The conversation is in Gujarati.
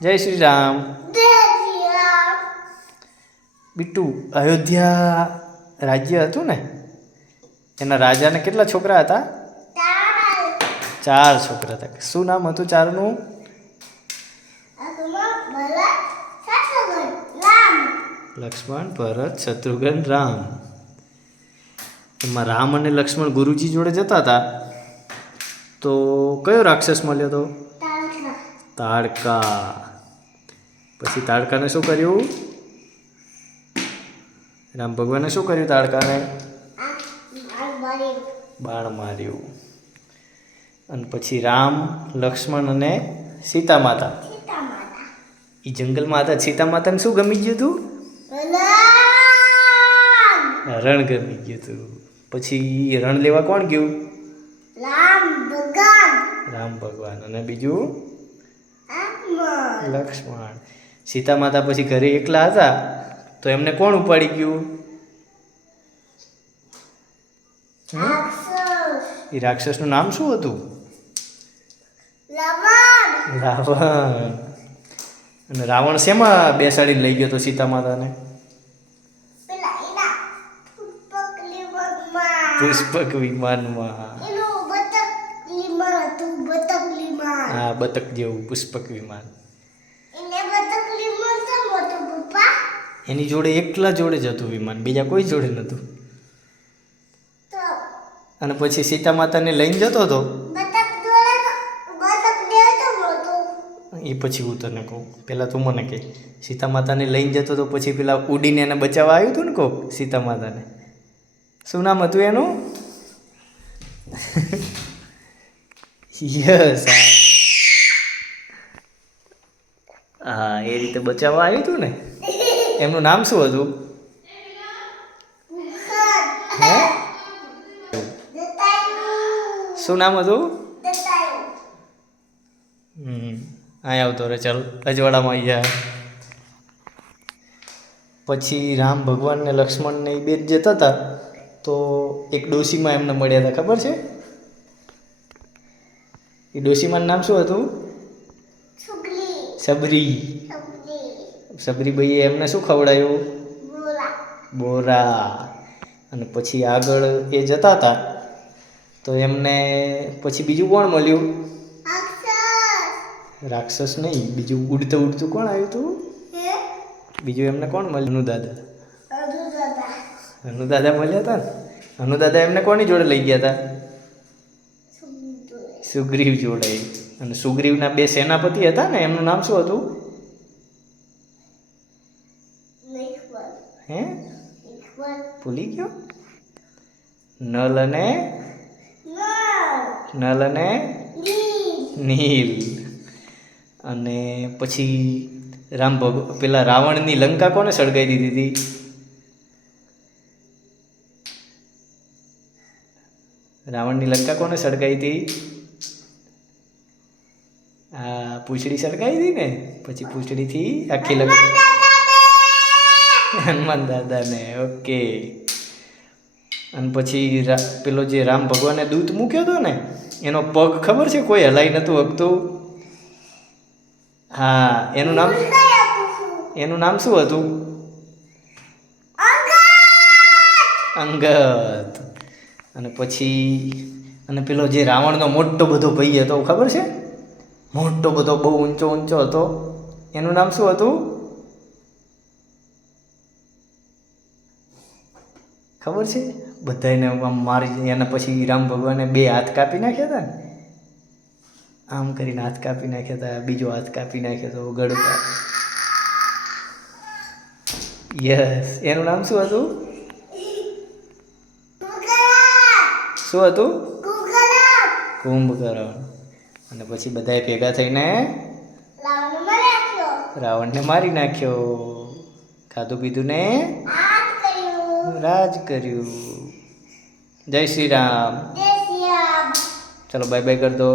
જય શ્રી રામ. બીટુ, અયોધ્યા રાજ્ય હતું ને, એના રાજાને કેટલા છોકરા હતા? 4 છોકરા હતા. શું નામ હતું ચારનું? લક્ષ્મણ, ભરત, શત્રુઘ્ન, રામ. એમાં રામ અને લક્ષ્મણ ગુરુજી જોડે જતા હતા તો કયો રાક્ષસ મળ્યો હતો? તાડકા. પછી તાડકાને શું કર્યું? રામ ભગવાને શું કર્યું? તાડકાને બાણ માર્યું. અને પછી રામ, લક્ષ્મણ અને સીતા માતા એ જંગલમાં હતા. સીતા માતાને શું ગમી ગયું હતું? રણ ગમી ગયું હતું. પછી રણ લેવા કોણ ગયું? રામ ભગવાન. અને બીજું લક્ષ્મણ. સીતા માતા પછી ઘરે એકલા હતા તો એમને કોણ ઉપાડી ગયું? એ રાક્ષસનું નામ શું હતું? રાવણ. અને રાવણ શેમાં બેસાડીને લઈ ગયો હતો સીતા માતાને? પુષ્પક વિમાનમાં. હા, બતક જેવું પુષ્પક વિમાન. એની જોડે એકલા જોડે જ હતું વિમાન, બીજા કોઈ જોડે નહોતું. અને પછી સીતા માતાને લઈને જતો હતો. એ પછી હું તને કહું, પહેલાં તું મને કહે. સીતા માતાને લઈને જતો તો પછી પેલા ઉડીને એને બચાવવા આવ્યું હતું ને કોક સીતા માતાને. શું નામ હતું એનું? યસ. હા, એ રીતે બચાવવા આવ્યું હતું ને. એમનું નામ શું હતું? હે? શું નામ હતું? અહીં આવતો રે. ચાલ, અજવાળામાં આવી જાય. પછી રામ ભગવાન ને લક્ષ્મણ ને એ બે જતા હતા તો એક ડોશીમાં એમને મળ્યા હતા. ખબર છે? એ ડોશીમાનું નામ શું હતું? સબરી. સબરીભાઈએ એમને શું ખવડાવ્યું? બોરા. અને પછી આગળ એ જતા હતા તો એમને પછી બીજું કોણ મળ્યું? રાક્ષસ નહીં, બીજું ઉડતું ઉડતું કોણ આવ્યું હતું? બીજું એમને કોણ મળ્યું? હનુદાદા. હનુદાદા મળ્યા હતા ને. હનુદાદા એમને કોની જોડે લઈ ગયા હતા? સુગ્રીવ જોડે. અને સુગ્રીવના 2 સેનાપતિ હતા ને, એમનું નામ શું હતું? હે? ભૂલી ગયો? નલ અને નીલ. અને પછી પેલા રાવણની લંકા કોને સળગાવી દીધી હતી? રાવણની લંકા કોને સળગાવી હતી? આ પૂંછડી સળગાવી હતી ને. પછી પૂંછડીથી આખી લંકા. હનુમાન દાદાને. ઓકે. અને પછી પેલો જે રામ ભગવાને દૂત મૂક્યો હતો ને, એનો પગ ખબર છે? કોઈ હલાઈ નહોતું હકતું. હા, એનું નામ શું હતું? અંગદ. અને પછી પેલો જે રાવણનો મોટો બધો ભાઈ હતો, ખબર છે? મોટો બધો, બહુ ઊંચો હતો. એનું નામ શું હતું? ખબર છે? બધાને આમ મારી. એને પછી રામ ભગવાને 2 હાથ કાપી નાખ્યા હતા ને. આમ કરીને હાથ કાપી નાખ્યા હતા. બીજો હાથ કાપી નાખ્યો હતો ગળું. યસ. એનું નામ શું હતું? શું હતું? કુંભકર્ણ. અને પછી બધાએ ભેગા થઈને રાવણને મારી નાખ્યો. ખાધું પીધું ને રાજ કર્યું. જય શ્રી રામ. ચલો, બાય બાય કર દો.